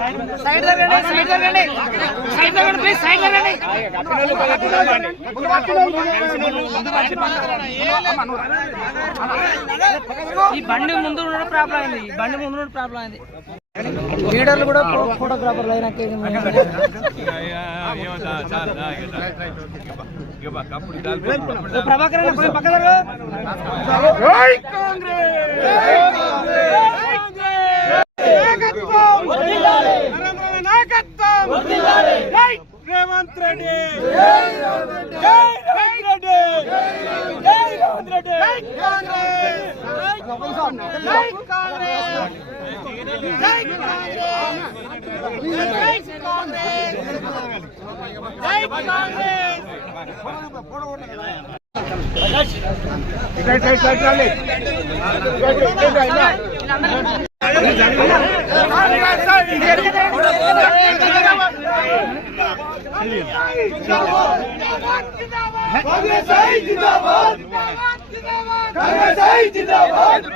Side జరగండి side జరగండి. Side జరగండి ప్లీజ్ సైడ్ జరగండి. ఈ బండి ముందు ఉండడం ప్రాబ్లం అయింది ఈ బండి ముందు ఉండడం ప్రాబ్లం అయింది. లీడర్లు కూడా ఫోటోగ్రాఫర్లు అయినాక ప్రభాకర్ అన్న కొంచెం రేవంత్ రెడ్డి జై రేవంత్ రెడ్డి జై రేవంత్ రెడ్డి జై కాంగ్రెస్ జై కాంగ్రెస్ జై కాంగ్రెస్ జై కాంగ్రెస్ కాంగ్రెస్ జిందాబాద్ కాంగ్రెస్ జిందాబాద్